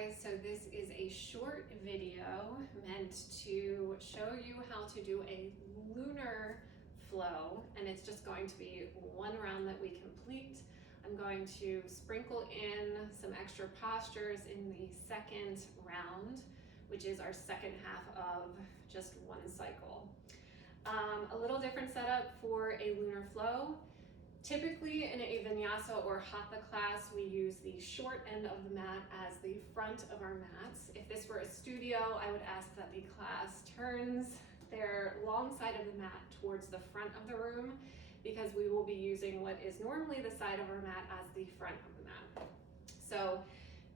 guys, so this is a short video meant to show you how to do a lunar flow, and it's just going to be one round that we complete. I'm going to sprinkle in some extra postures in the second round, which is our second half of just one cycle. A little different setup for a lunar flow. Typically in a vinyasa or hatha class, we use the short end of the mat as the front of our mats. If this were a studio, I would ask that the class turns their long side of the mat towards the front of the room, because we will be using what is normally the side of our mat as the front of the mat. So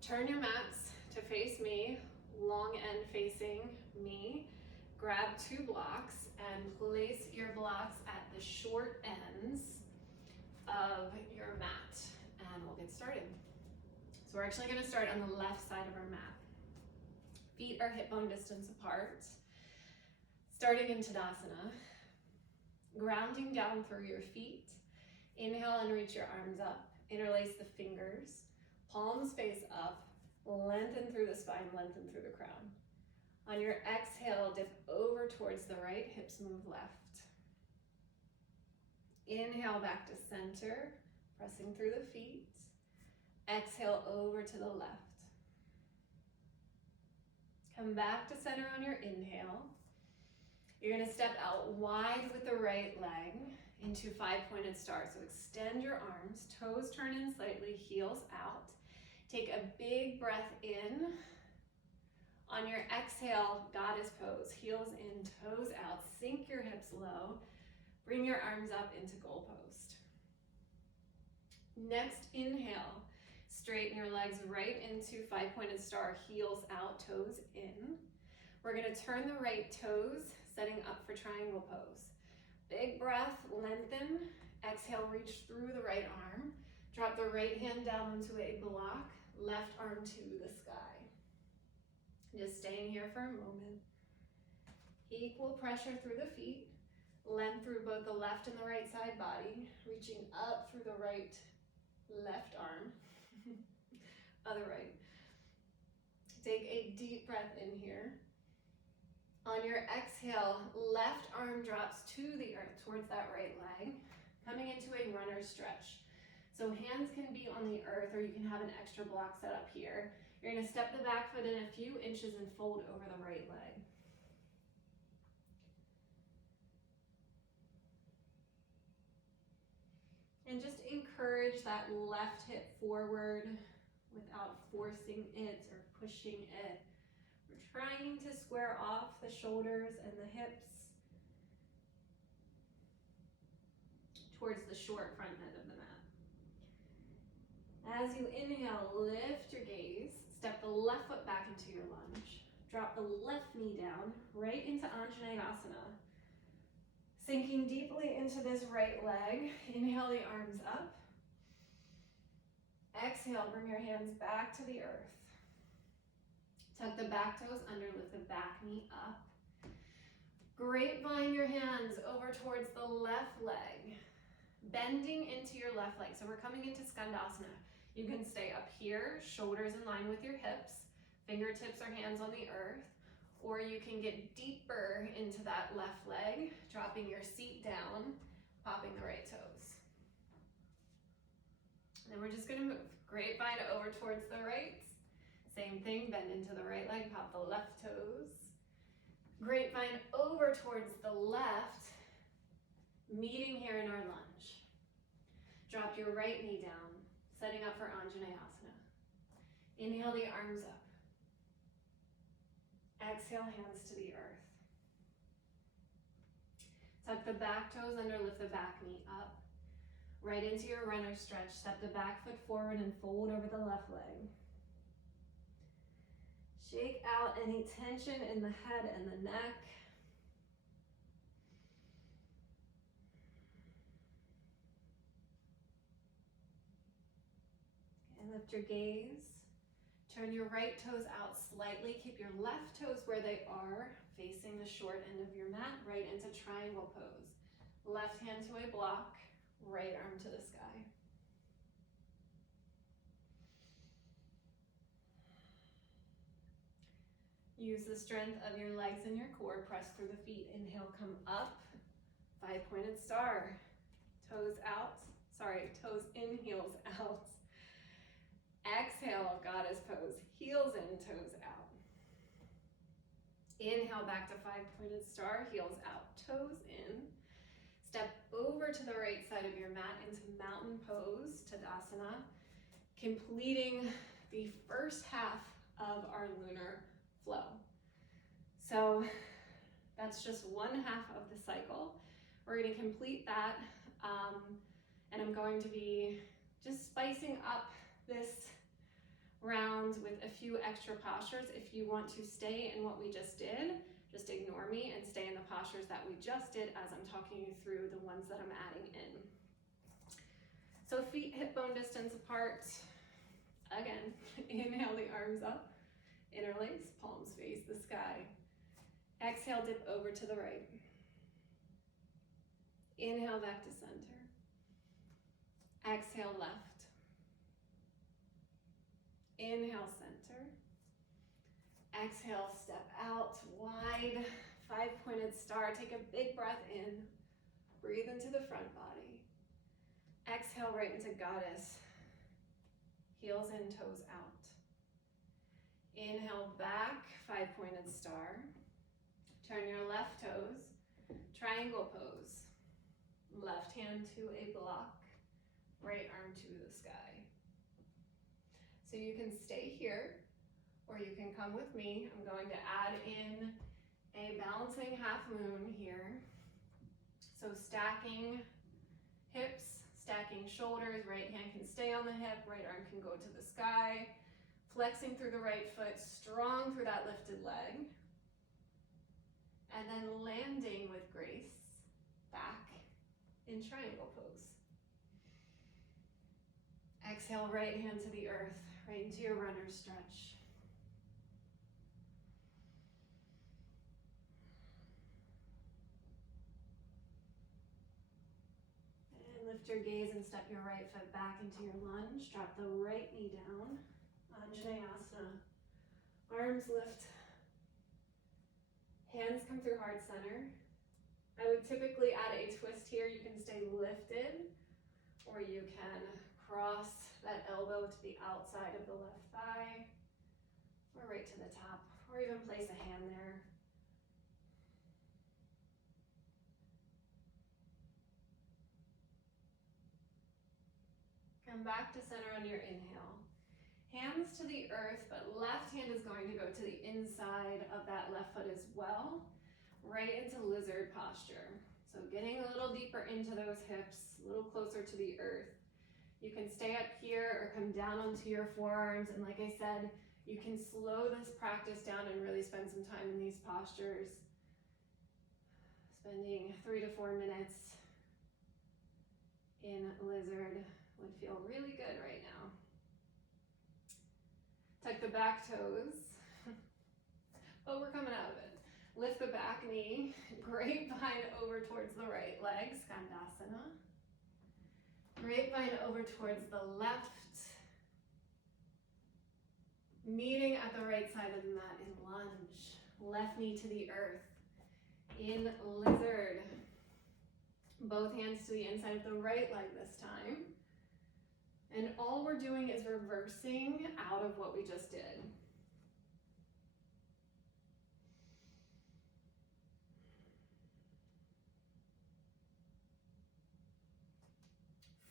turn your mats to face me, long end facing me. Grab 2 blocks and place your blocks at the short ends of your mat, and we'll get started. So we're actually going to start on the left side of our mat. Feet are hip bone distance apart. Starting in Tadasana, grounding down through your feet. Inhale and reach your arms up. Interlace the fingers. Palms face up. Lengthen through the spine, lengthen through the crown. On your exhale, dip over towards the right, hips move left. Inhale back to center, pressing through the feet. Exhale over to the left. Come back to center on your inhale. You're going to step out wide with the right leg into 5-pointed star. So extend your arms, toes turn in slightly, heels out. Take a big breath in. On your exhale, goddess pose, heels in, toes out, sink your hips low, bring your arms up into goal post. Next inhale, straighten your legs right into 5-pointed star, heels out, toes in. We're gonna turn the right toes, setting up for triangle pose. Big breath, lengthen, exhale, reach through the right arm, drop the right hand down into a block, left arm to the sky. Just staying here for a moment. Equal pressure through the feet, length through both the left and the right side body, reaching up through the right, left arm, other right. Take a deep breath in here. On your exhale, left arm drops to the earth towards that right leg, coming into a runner stretch. So hands can be on the earth, or you can have an extra block set up here. You're going to step the back foot in a few inches and fold over the right leg. And just encourage that left hip forward without forcing it or pushing it. We're trying to square off the shoulders and the hips towards the short front end of the mat. As you inhale, lift your gaze. Step the left foot back into your lunge. Drop the left knee down, right into Anjaneyasana. Sinking deeply into this right leg. Inhale the arms up. Exhale, bring your hands back to the earth. Tuck the back toes under, lift the back knee up. Grapevine your hands over towards the left leg. Bending into your left leg. So we're coming into Skandasana. You can stay up here, shoulders in line with your hips, fingertips or hands on the earth, or you can get deeper into that left leg, dropping your seat down, popping the right toes. And then we're just gonna move. Grapevine over towards the right. Same thing, bend into the right leg, pop the left toes. Grapevine over towards the left, meeting here in our lunge. Drop your right knee down, setting up for Anjaneyasana. Inhale the arms up. Exhale, hands to the earth. Tuck the back toes under, lift the back knee up. Right into your runner stretch. Step the back foot forward and fold over the left leg. Shake out any tension in the head and the neck. And lift your gaze. Turn your right toes out slightly. Keep your left toes where they are, facing the short end of your mat, right into triangle pose. Left hand to a block, right arm to the sky. Use the strength of your legs and your core. Press through the feet. Inhale, come up. 5-pointed star. Toes out. Sorry, toes in, heels out. Exhale, goddess pose. Heels in, toes out. Inhale, back to 5-pointed star. Heels out, toes in. Step over to the right side of your mat into mountain pose, Tadasana, completing the first half of our lunar flow. So that's just one half of the cycle. We're going to complete that, and I'm going to be just spicing up this round with a few extra postures. If you want to stay in what we just did, just ignore me and stay in the postures that we just did as I'm talking you through the ones that I'm adding in. So feet hip bone distance apart. Again, inhale the arms up, interlace, palms face the sky. Exhale, dip over to the right. Inhale back to center. Exhale, left. Inhale, center. Exhale, step out wide, 5-pointed star. Take a big breath in. Breathe into the front body. Exhale right into goddess. Heels in, toes out. Inhale back, 5-pointed star. Turn your left toes, triangle pose. Left hand to a block, right arm to the sky. So you can stay here, or you can come with me. I'm going to add in a balancing half moon here. So stacking hips, stacking shoulders, right hand can stay on the hip, right arm can go to the sky. Flexing through the right foot, strong through that lifted leg. And then landing with grace back in triangle pose. Exhale, right hand to the earth, right into your runner's stretch. And lift your gaze and step your right foot back into your lunge. Drop the right knee down. Anjaneyasana. Arms lift. Hands come through heart center. I would typically add a twist here. You can stay lifted, or you can cross that elbow to the outside of the left thigh, or right to the top, or even place a hand there. Come back to center on your inhale. Hands to the earth, but left hand is going to go to the inside of that left foot as well, right into lizard posture. So getting a little deeper into those hips, a little closer to the earth. You can stay up here or come down onto your forearms, and like I said, you can slow this practice down and really spend some time in these postures. Spending 3 to 4 minutes in lizard would feel really good right now. Tuck the back toes, but we're coming out of it. Lift the back knee, grapevine over towards the right leg, Skandasana. Grapevine over towards the left. Meeting at the right side of the mat in lunge. Left knee to the earth. In lizard. Both hands to the inside of the right leg this time. And all we're doing is reversing out of what we just did.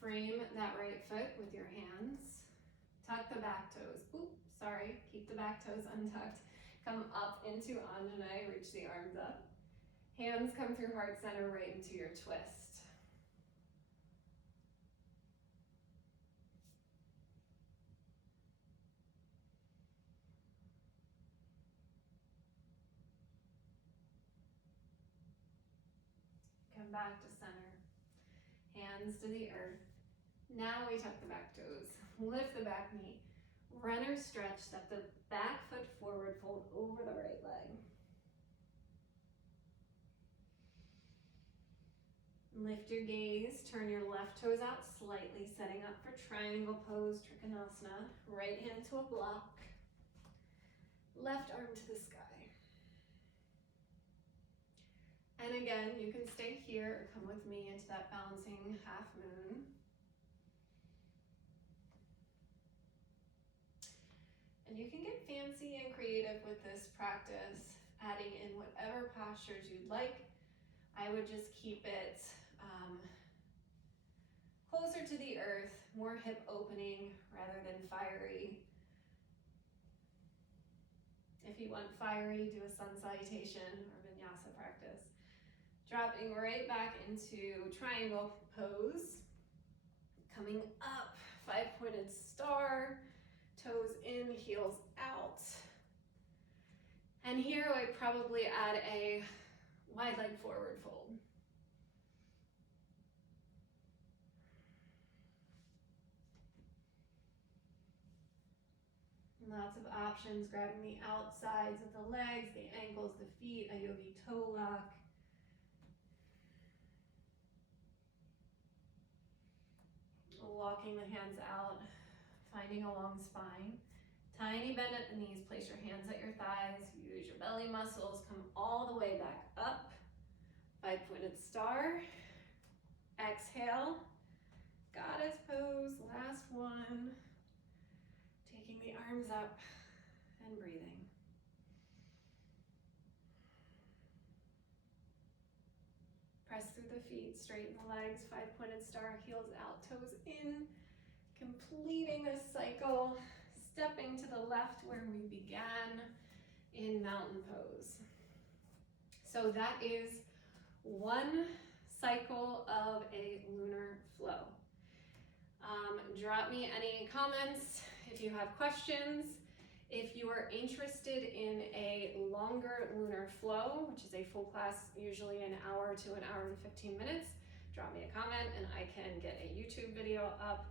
Frame that right foot with your hands. Tuck the back toes. Oop, sorry, keep the back toes untucked. Come up into Anjaneyasana, reach the arms up. Hands come through heart center right into your twist. Come back to center. Hands to the earth. Now we tuck the back toes. Lift the back knee. Runner stretch. Step the back foot forward. Fold over the right leg. Lift your gaze. Turn your left toes out slightly. Setting up for triangle pose, Trikonasana. Right hand to a block. Left arm to the sky. And again, you can stay here or come with me into that balancing half moon. And you can get fancy and creative with this practice, adding in whatever postures you'd like. I would just keep it closer to the earth, more hip opening rather than fiery. If you want fiery, do a sun salutation or vinyasa practice. Dropping right back into triangle pose. Coming up, 5-pointed star, toes in, heels out. And here I'd probably add a wide leg forward fold. Lots of options, grabbing the outsides of the legs, the ankles, the feet, a yogi toe lock. Walking the hands out, finding a long spine. Tiny bend at the knees, place your hands at your thighs, use your belly muscles, come all the way back up. 5-pointed star. Exhale, goddess pose, last one. Taking the arms up and breathing. Press through the feet, straighten the legs, 5-pointed star, heels out, toes in. Completing this cycle, stepping to the left where we began in mountain pose. So that is one cycle of a lunar flow. Drop me any comments if you have questions. If you are interested in a longer lunar flow, which is a full class, usually an hour to an hour and 15 minutes, drop me a comment and I can get a YouTube video up.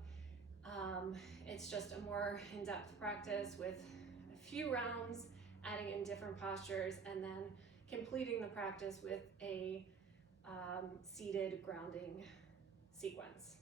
It's just a more in-depth practice with a few rounds, adding in different postures, and then completing the practice with a seated grounding sequence.